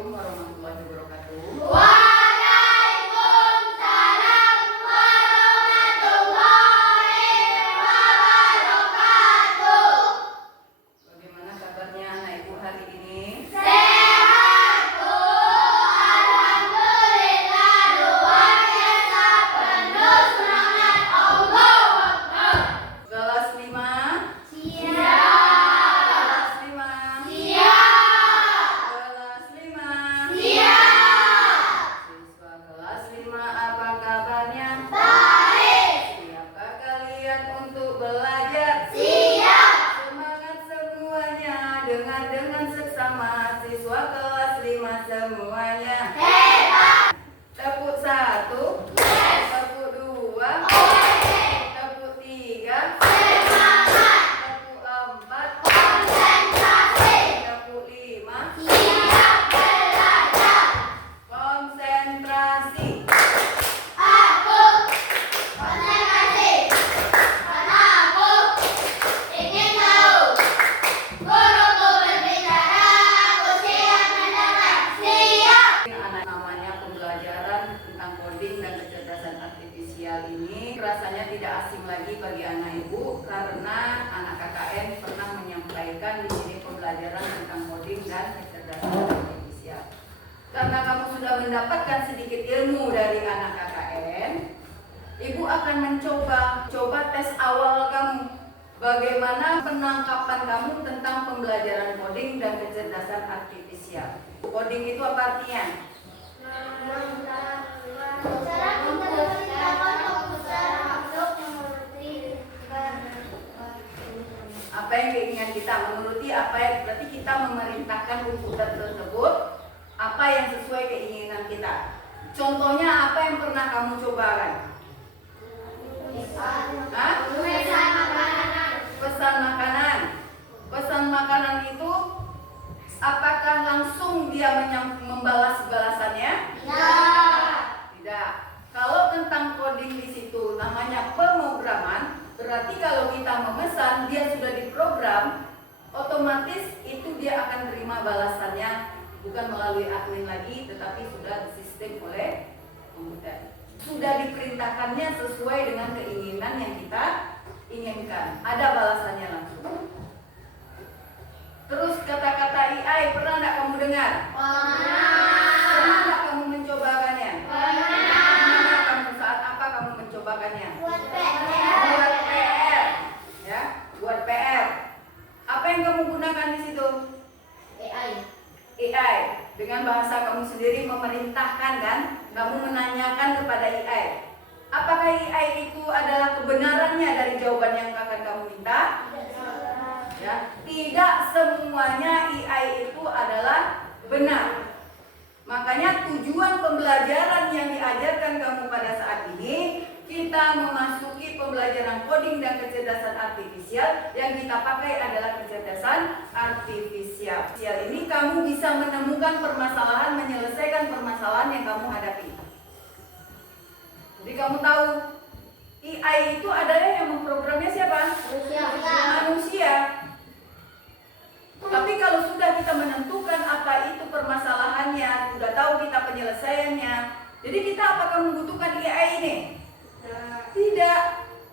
Assalamualaikum warahmatullahi wabarakatuh. Waalaikumsalam warahmatullahi wabarakatuh. Bagaimana kabarnya anak ibu hari ini? Sehat, Bu. Alhamdulillah, luar biasa, penuh semangat. Allahu Akbar. Kelas 5. Siap. Kelas 5. Siap. Kelas 5. Siap. Siswa kelas 5, apa kabarnya? Baik. Siapkah kalian untuk belajar? Siap. Semangat semuanya, dengar dengan seksama siswa kelas 5 semuanya. Hebat. Tepuk 1, tepuk 2, Oke. tepuk 3, Semangat. tepuk 4, Konsentrasi. tepuk 5. Siap belajar. Konsentrasi. Aku konsentrasi. Karena aku ingin tahu. Guruku berbicara, aku siap mendengar. Siap. Anak namanya pembelajaran tentang coding dan kecerdasan artifisial ini rasanya tidak asing lagi bagi anak ibu karena anak KKN pernah menyampaikan di sini pembelajaran tentang coding dan kecerdasan artifisial. Karena kamu sudah mendapatkan sedikit ilmu dari anak KKN, ibu akan coba tes awal kamu. Bagaimana penangkapan kamu tentang pembelajaran coding dan kecerdasan artifisial. Coding itu apa artinya? Cara menciptakan komputer untuk mengerti. Apa yang keinginan kita menuruti apa yang berarti kita memerintahkan komputer tersebut apa yang sesuai keinginan kita. Contohnya apa yang pernah kamu cobakan? Hah? Pesan makanan. Pesan makanan. Pesan makanan itu apakah langsung dia membalas balasannya? Ya. Tidak. Kalau tentang coding di situ namanya pemrograman, berarti kalau kita memesan dia sudah diprogram, otomatis itu dia akan terima balasannya bukan melalui admin lagi, tetapi sudah disistem oleh komputer. Sudah diperintahkannya sesuai dengan keinginan yang kita inginkan. Ada balasannya langsung. Terus kata-kata AI pernah tidak kamu dengar? Pernah tidak kamu mencobakannya? Pernah. Kamu saat apa kamu mencobakannya? Buat Buat PR, ya, buat PR. Apa yang kamu gunakan di situ? AI. AI. Dengan bahasa kamu sendiri memerintahkan kan? Kamu menanyakan kepada AI. Apakah AI itu adalah kebenarannya dari jawaban yang akan kamu minta? Ya, tidak semuanya AI itu adalah benar. Makanya tujuan pembelajaran yang diajarkan kamu pada saat ini, kita memasuki pembelajaran coding dan kecerdasan artifisial. Yang kita pakai adalah kecerdasan artifisial. Ini kamu bisa menemukan permasalahan, menyelesaikan permasalahan yang kamu hadapi. Jadi kamu tahu AI itu adalah yang memprogramnya siapa? Manusia. Tapi kalau sudah kita menentukan apa itu permasalahannya, sudah tahu kita penyelesaiannya, jadi kita apakah membutuhkan AI ini? Tidak.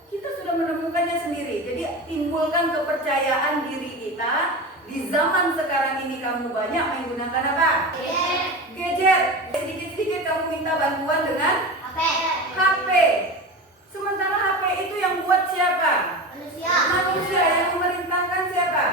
Kita sudah menemukannya sendiri. Jadi timbulkan kepercayaan diri kita. Di zaman sekarang ini kamu banyak menggunakan apa? Gadget. Sedikit-sedikit kamu minta bantuan dengan HP. Sementara HP itu yang buat siapa? Manusia. Yang memerintahkan siapa?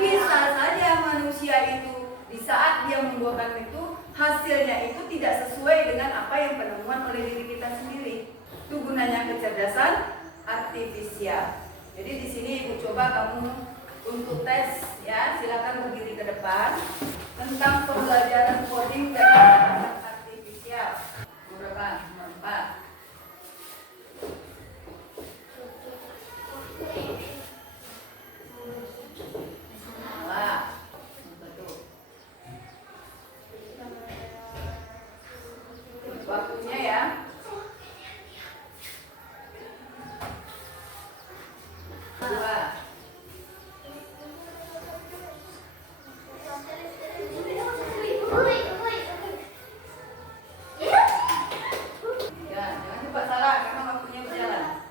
Bisa saja manusia itu di saat dia membuatkan itu hasilnya itu tidak sesuai dengan apa yang penemuan oleh diri kita sendiri. Itu gunanya kecerdasan artifisial. Jadi di sini ibu coba kamu untuk tes ya, silakan berdiri ke depan tentang pembelajaran coding dan kecerdasan artifisial. Berapa? Nomor 4. Salah. Betul. Waktunya ya. Dua. Ya, jangan coba salah karena waktunya berjalan.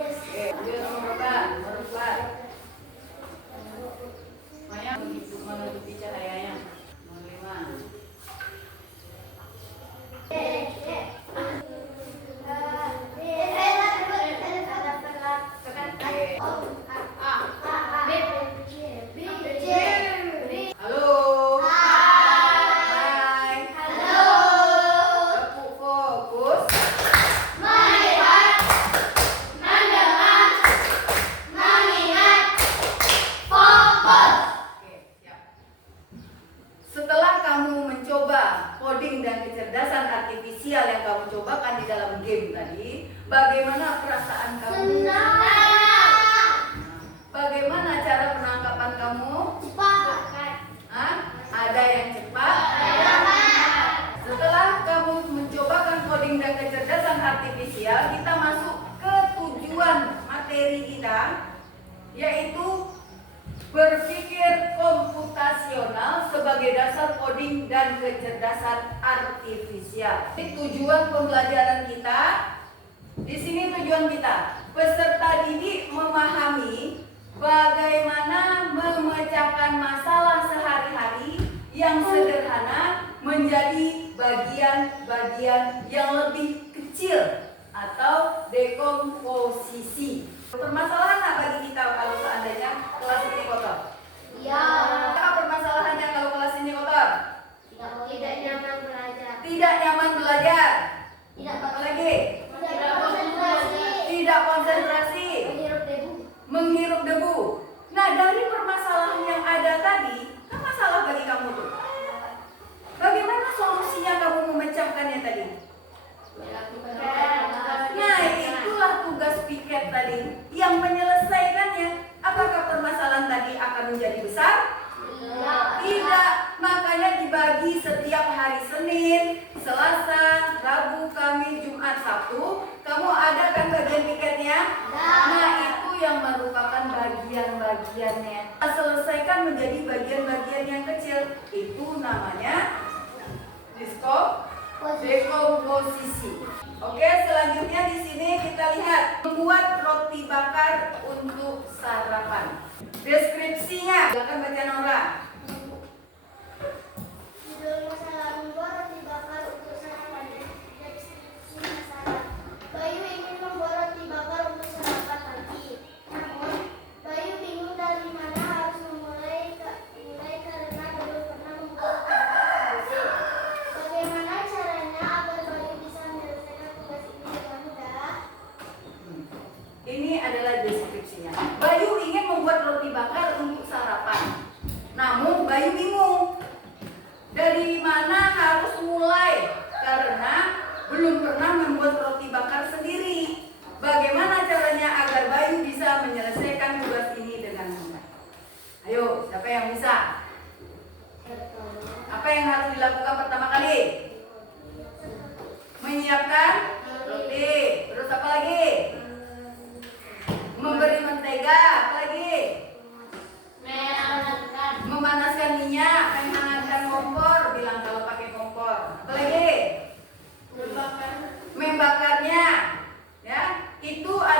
Oke, lanjut nomor berapa? Nomor 4. Maya menutupi cahayanya. Nomor 5. Halo. Hai. Tepuk fokus. Oke, siap. Setelah kamu mencoba coding dan kecerdasan artifisial yang kamu cobakan di dalam game tadi, bagaimana perasaan kamu? Bagaimana cara penangkapan kamu? Hah? Ada yang cepat? Setelah kamu mencobakan coding dan kecerdasan artifisial, kita masuk ke tujuan materi kita, yaitu berpikir komputasional sebagai dasar coding dan kecerdasan artifisial. Ini tujuan pembelajaran kita. Di sini tujuan kita, peserta didik memahami bagaimana memecahkan masalah sehari-hari yang sederhana menjadi bagian-bagian yang lebih kecil atau dekomposisi. Permasalahan apa bagi kita kalau seandainya kelas ini kotor? Apa permasalahannya kalau kelas ini kotor? Tidak nyaman belajar. Tidak nyaman belajar. Apa lagi? Tidak konsentrasi. Menghirup debu. Nah, dari permasalahan yang ada tadi, kan masalah bagi kamu tuh. Bagaimana solusinya kamu memecahkannya tadi? Nah, itulah tugas piket tadi yang menyelesaikannya. Apakah permasalahan tadi akan menjadi besar? Tidak, makanya dibagi setiap hari Senin, Selasa, Rabu, Kamis, Jumat, Sabtu. Kamu ada kan bagian piketnya? Nah, itu yang merupakan bagian-bagiannya. Selesaikan menjadi bagian-bagian yang kecil. Itu namanya dekomposisi. Oke, selanjutnya di sini kita lihat membuat roti bakar untuk sarapan. Deskripsinya, silakan baca Nora. Judul masalah membuat roti bakar untuk sarapan. Deskripsi masalah. Bayu ingin membuat roti bakar untuk sarapan pagi. Namun, Bayu bingung dari mana harus memulai karena belum pernah membuat roti bakar sendiri. Bagaimana caranya agar Bayu bisa menyelesaikan tugas ini dengan mudah? Ini adalah deskripsinya. Bayu ingin membuat roti bakar untuk sarapan. Namun Bayu bingung dari mana harus mulai karena belum pernah membuat roti bakar sendiri. Bagaimana caranya agar Bayu bisa menyelesaikan tugas ini dengan mudah? Ayo, siapa yang bisa? Apa yang harus dilakukan pertama kali? Menyiapkan roti. Terus apa lagi? Memberi mentega. Apa lagi? Memanaskan minyak, menghangatkan kompor. Bilang kalau pakai kompor. Apa lagi? Membakarnya. Ya, itu adalah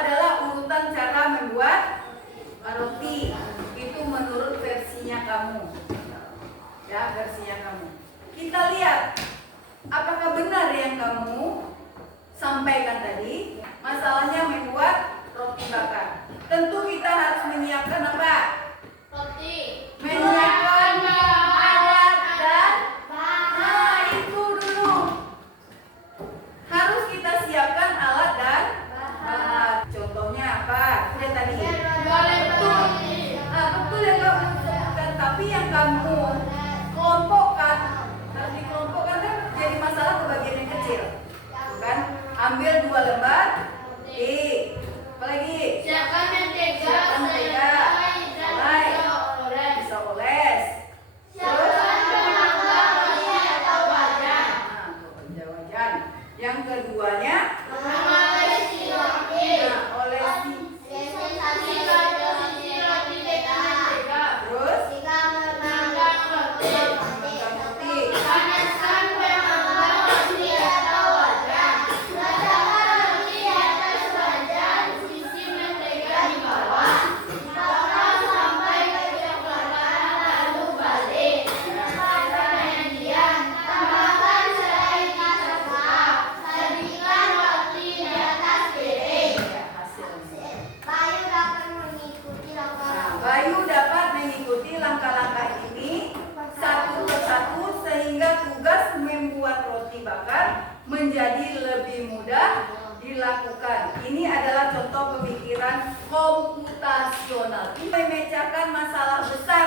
komputasional. Ini memecahkan masalah besar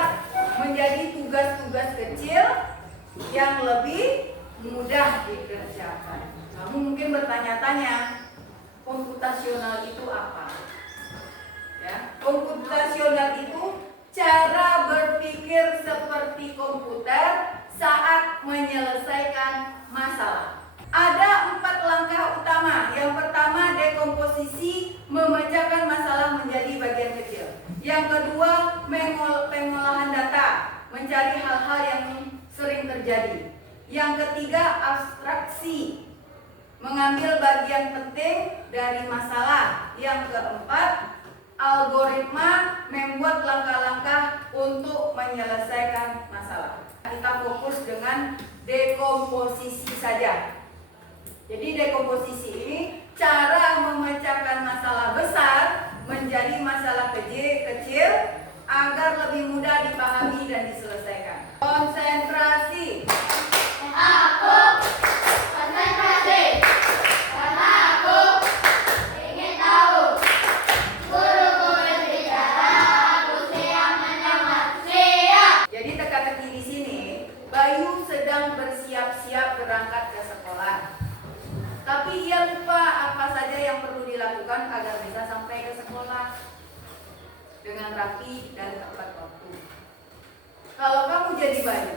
menjadi tugas-tugas kecil yang lebih mudah dikerjakan. Kamu mungkin bertanya-tanya, komputasional itu apa? Ya, komputasional itu cara berpikir seperti komputer saat menyelesaikan masalah. Ada 4 langkah utama. Yang pertama, dekomposisi, memecahkan masalah menjadi bagian kecil. Yang kedua, pengolahan data, mencari hal-hal yang sering terjadi. Yang ketiga, abstraksi, mengambil bagian penting dari masalah. Yang keempat, algoritma, membuat langkah-langkah untuk menyelesaikan masalah. Kita fokus dengan dekomposisi saja. Jadi dekomposisi ini cara memecahkan masalah besar menjadi masalah kecil agar lebih mudah dipahami dan diselesaikan. Konsentrasi. Aku konsentrasi karena aku ingin tahu. Guruku berbicara, aku siap mendengar. Siap. Jadi teka-teki di sini, Bayu sedang bersiap-siap berangkat ke sekolah. Tapi ia lupa apa saja yang perlu dilakukan agar bisa sampai ke sekolah dengan rapi dan tepat waktu. Kalau kamu jadi Bayu,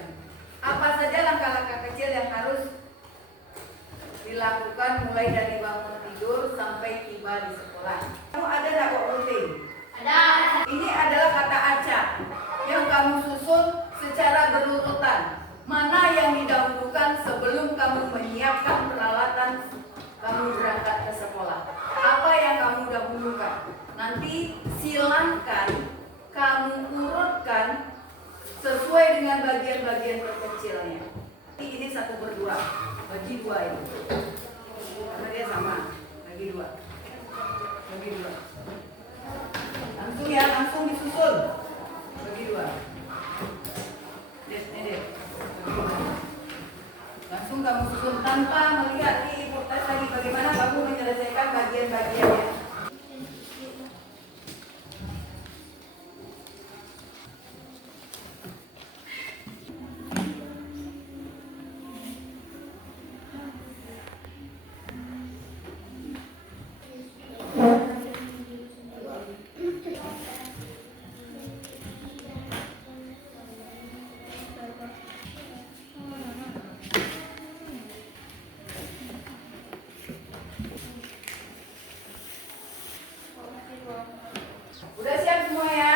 apa saja langkah-langkah kecil yang harus dilakukan mulai dari bangun tidur sampai tiba di sekolah? Kamu ada nggak kok rutin? Ada. Ini adalah kata acak yang kamu susun secara berurutan. Mana yang didahulukan sebelum kamu menyiapkan peralatan kamu berangkat ke sekolah? Apa yang kamu dahulukan? Nanti silahkan kamu urutkan sesuai dengan bagian-bagian terkecilnya. Ini 1/2, bagi 2 ini. Karena dia sama, bagi 2. Bagi 2. Langsung ya, langsung disusun. Bagi 2. Ini. Langsung kamu susun tanpa melihat di ibu tes lagi bagaimana kamu menyelesaikan bagian-bagiannya. Udah siap semua ya?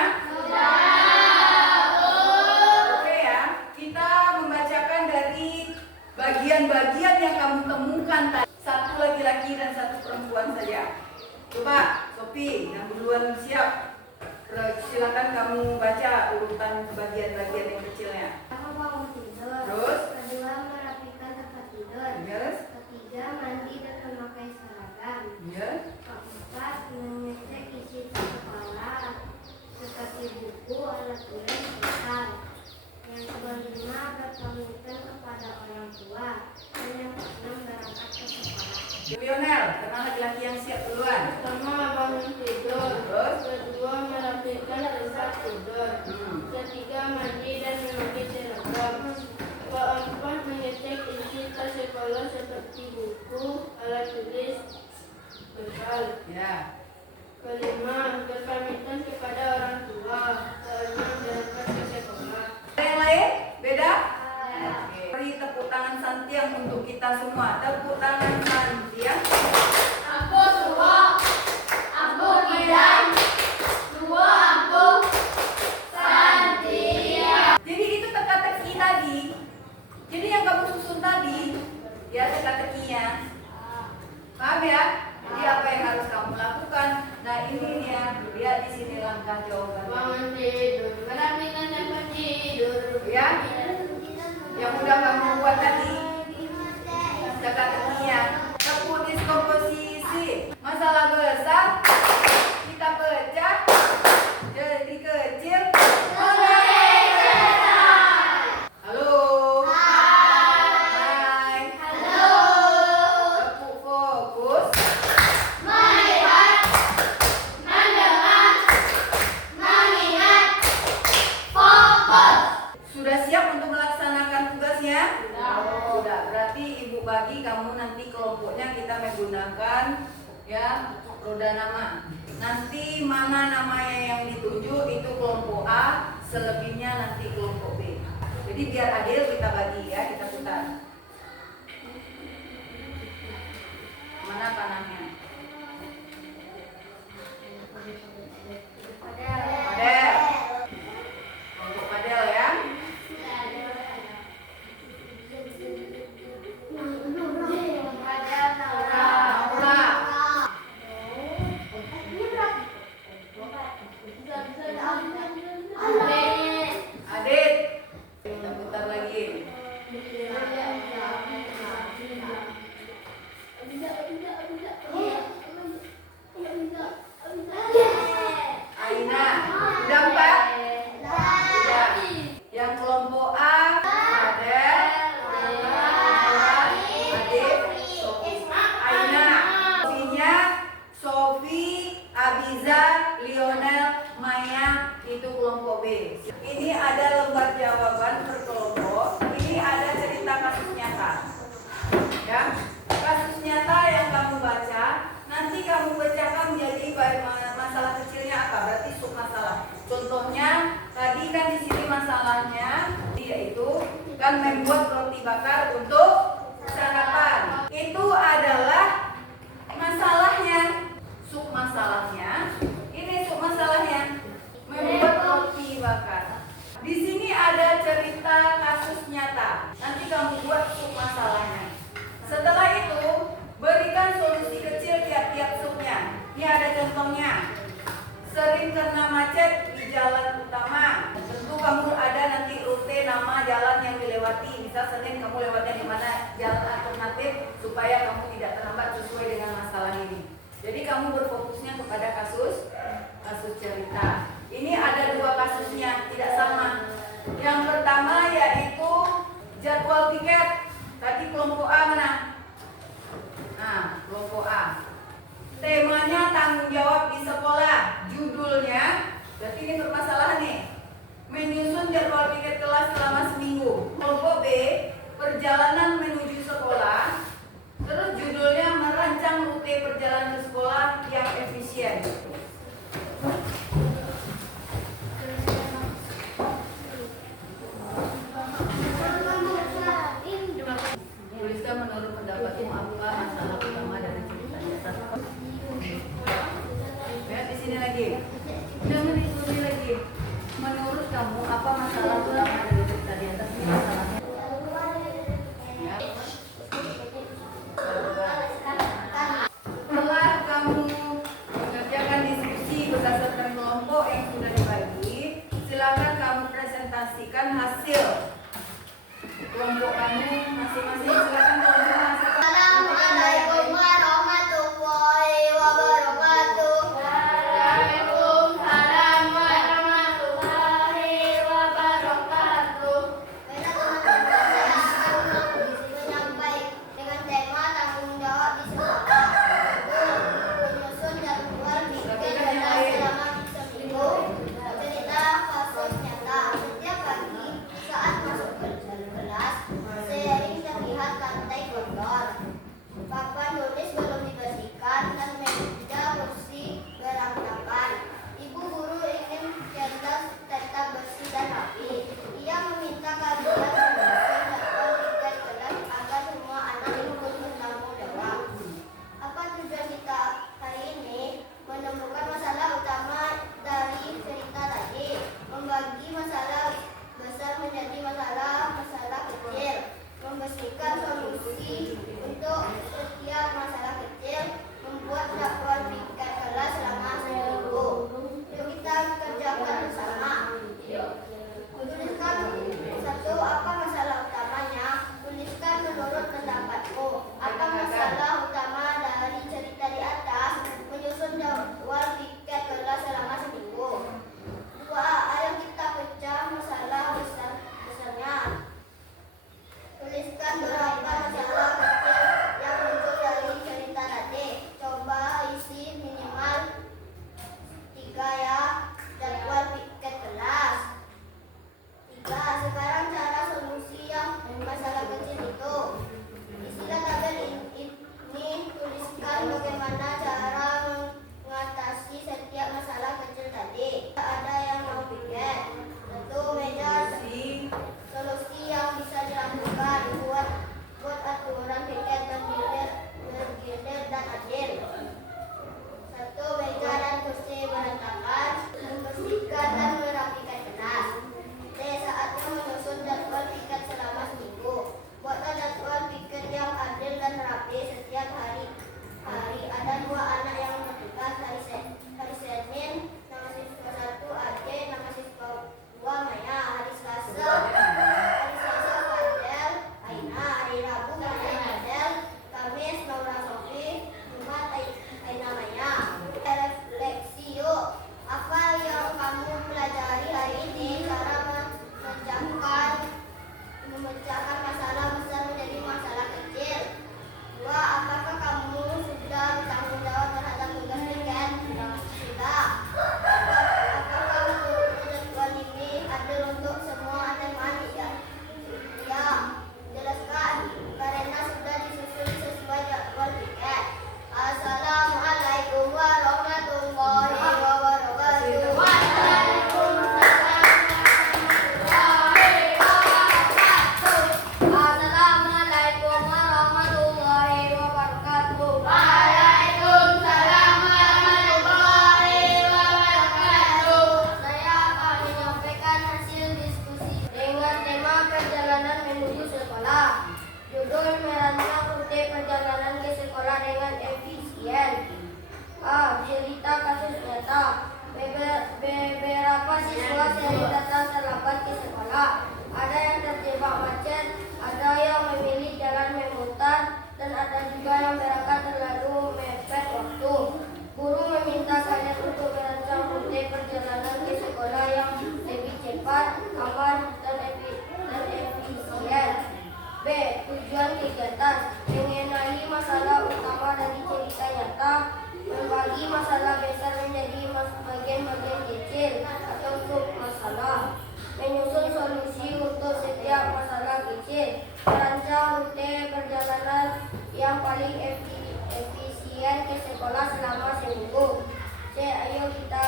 Oke ya, kita membacakan dari bagian-bagian yang kamu temukan tadi. 1 laki-laki dan 1 perempuan saja. Coba, Sophie, yang duluan siap. Silakan kamu baca urutan bagian-bagian yang kecilnya. Aku bangun tidur. Terus? Kedua, merapikan tempat tidur. Yes. Ketiga, mandi dan memakai seragam. Yes. Keempat, mengecek isi tas sekolah seperti buku, alat tulis, pulsa. Yang kelima, berpamitan kepada orang tua. Dan yang keenam, berangkat ke sekolah. Lionel, kenal laki-laki yang siap duluan. Pertama, bangun tidur. Terus? Kedua, merapikan tempat tidur. Ketiga, mandi dan memakai seragam. Keempat, mengecek isi tas sekolah seperti buku, alat tulis, bekal. Ya. Kelima, berpamitan kepada orang tua. Keenam, berangkat ke sekolah. Ada yang lain? Beda? Oke. Beri tepuk tangan Santiang untuk kita semua. Tepuk tangan Santiang. Aku tua, aku bidan, tua aku Santia. Jadi itu teka-teki tadi. Jadi yang kamu susun tadi, ya teka-tekinya. Paham ya? Jadi apa yang harus kamu lakukan? Nah ini ya, lihat di sini langkah jawabannya. Bangun tidur, merapikan tempat tidur. Ya, yang udah kamu buat tadi, teka-tekinya. Tepuk diskomposisi. Masalah besar kita pecah jadi kecil. Halo. Hai. Tepuk fokus. Melihat, mendengar, Udah nama. Nanti mana namanya yang ditunjuk itu kelompok A, selebihnya nanti kelompok B. Jadi biar adil kita bagi ya, kita putar. Mana panahnya? Padel. Kelompok Padel ya. Naura. Adit. Kita putar lagi. Aina. Udah 4? Udah. Yang kelompok A, Padel, Adit, Sofi. Aina. Sofinya Sofi, Abiza, Lionel, Maya, itu kelompok B. Ini ada lembar jawaban per kelompok. Ini ada cerita kasus nyata. Ya, kasus nyata yang kamu baca, nanti kamu pecahkan menjadi masalah kecilnya apa? Berarti sub masalah. Contohnya, tadi kan di sini masalahnya yaitu kan membuat roti bakar untuk sarapan. Itu adalah masalahnya, sub masalahnya. Ini sub masalahnya membuat roti bakar. Di sini ada cerita kasus nyata. Nanti kamu buat sub masalahnya. Setelah itu, berikan solusi kecil tiap-tiap subnya. Ini ada contohnya. Sering kena macet di jalan utama. Tentu kamu ada nanti rute nama jalan yang dilewati. Misal Senin kamu lewatnya di mana, jalan alternatif supaya kamu tidak terlambat sesuai dengan masalah ini. Jadi kamu berfokusnya kepada kasus cerita. Ini ada 2 kasusnya, tidak sama. Yang pertama yaitu jadwal tiket. Tadi kelompok A mana? Nah, kelompok A. Temanya tanggung jawab di sekolah. Judulnya, berarti ini bermasalah nih. Menyusun jadwal tiket kelas selama seminggu. Kelompok B, perjalanan menuju sekolah. Terus judulnya merancang rute perjalanan ke sekolah yang efisien. Tuliskan menurut pendapatmu apa masalah utama dari cerita nyata. Lihat di sini lagi. Jangan ditulis lagi. Menurut kamu apa masalah utama dari cerita di atas? Ini masalahnya. Ya. Setelah kamu mengerjakan diskusi berdasarkan kelompok yang sudah dibagi, silakan kamu presentasikan hasil kelompok kamu masing-masing. Silakan kelompok hasil. Assalamualaikum warahmatullahi wabarakatuh. Waalaikumsalam warahmatullahi wabarakatuh. Baiklah teman-teman, saya akan menyampaikan dengan tema tanggung jawab di sekolah. Menyusun jadwal tiket kelas selama seminggu. Cerita kasus nyata. Setiap pagi saat masuk ke kelas, seiring terlihat lantai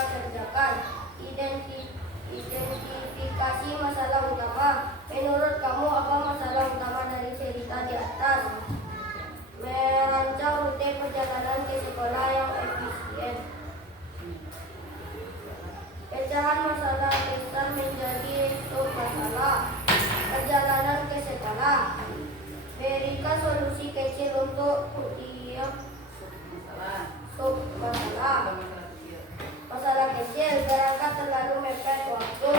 kerjakan. Identifikasi masalah utama. Menurut kamu apa masalah utama dari cerita di atas? Merancang rute perjalanan ke sekolah yang efisien. Pecahan masalah besar menjadi submasalah. Perjalanan ke sekolah. Berikan solusi kecil untuk tiap submasalah. Masalah kecil, berangkat terlalu mepet waktu.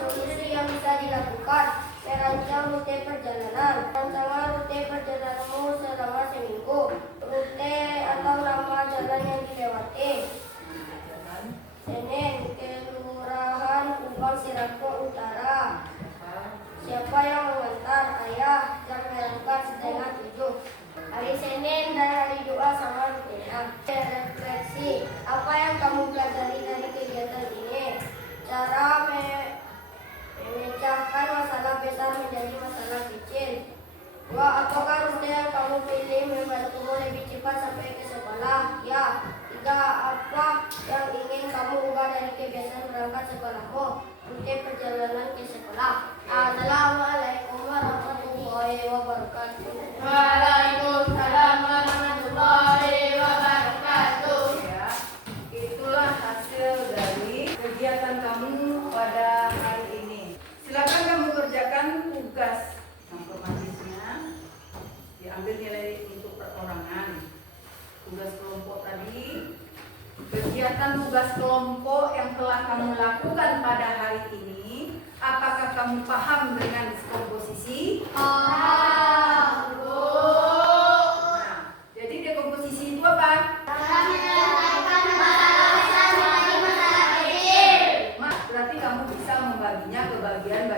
Solusi yang bisa dilakukan. Merancang rute perjalanan. Rancangan rute perjalananmu selama seminggu. Rute atau nama jalan yang dilewati. Senin, Kelurahan Kubang Sirako Utara. Siapa yang mengantar? Ayah. Jam berangkat setengah 7. Hari Senin dan hari Jumat sama rutenya. Refleksi. Apa yang kamu pelajari dari kegiatan ini? Cara memecahkan masalah besar menjadi masalah kecil. 2. Apakah rute yang kamu pilih membantumu lebih cepat sampai ke sekolah? Ya. 3. Apa yang ingin kamu ubah dari kebiasaan berangkat sekolahmu? Rute perjalanan ke sekolah. Assalamualaikum warahmatullahi wabarakatuh. Waalaikumsalam warahmatullahi wabarakatuh. Ya, itulah hasil dari kegiatan kamu pada hari ini. Silakan kamu kerjakan tugas informatifnya. Diambil nilai untuk perorangan. Tugas kelompok tadi. Kegiatan tugas kelompok yang telah kamu lakukan pada hari ini, apakah kamu paham dengan komposisi? Nah, jadi dekomposisi itu apa? Berarti kamu bisa membaginya ke bagian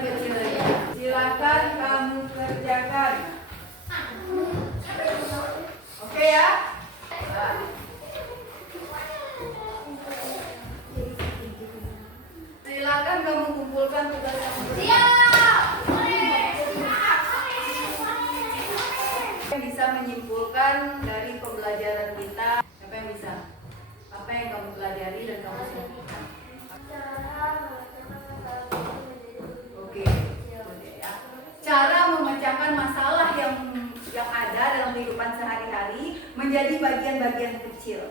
kecilnya. Silakan kamu kerjakan. Oke ya? Silakan kamu kumpulkan tugas kamu. Yang bisa menyimpulkan dari pembelajaran kita. Siapa yang bisa? Apa yang kamu pelajari dan kamu simpulkan? Oke, ya. Cara memecahkan masalah yang ada dalam kehidupan sehari-hari menjadi bagian-bagian kecil.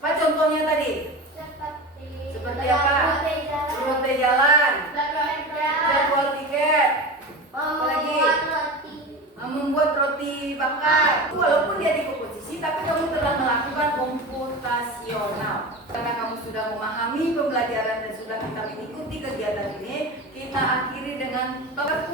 Apa contohnya tadi? Seperti apa? Rute jalan, jadwal tiket, apalagi membuat roti bakar. Walaupun dia di komposisi, tapi kamu telah melakukan komputasional. Karena kamu sudah memahami pembelajaran dan sudah kita mengikuti kegiatan ini, kita akhiri dengan topik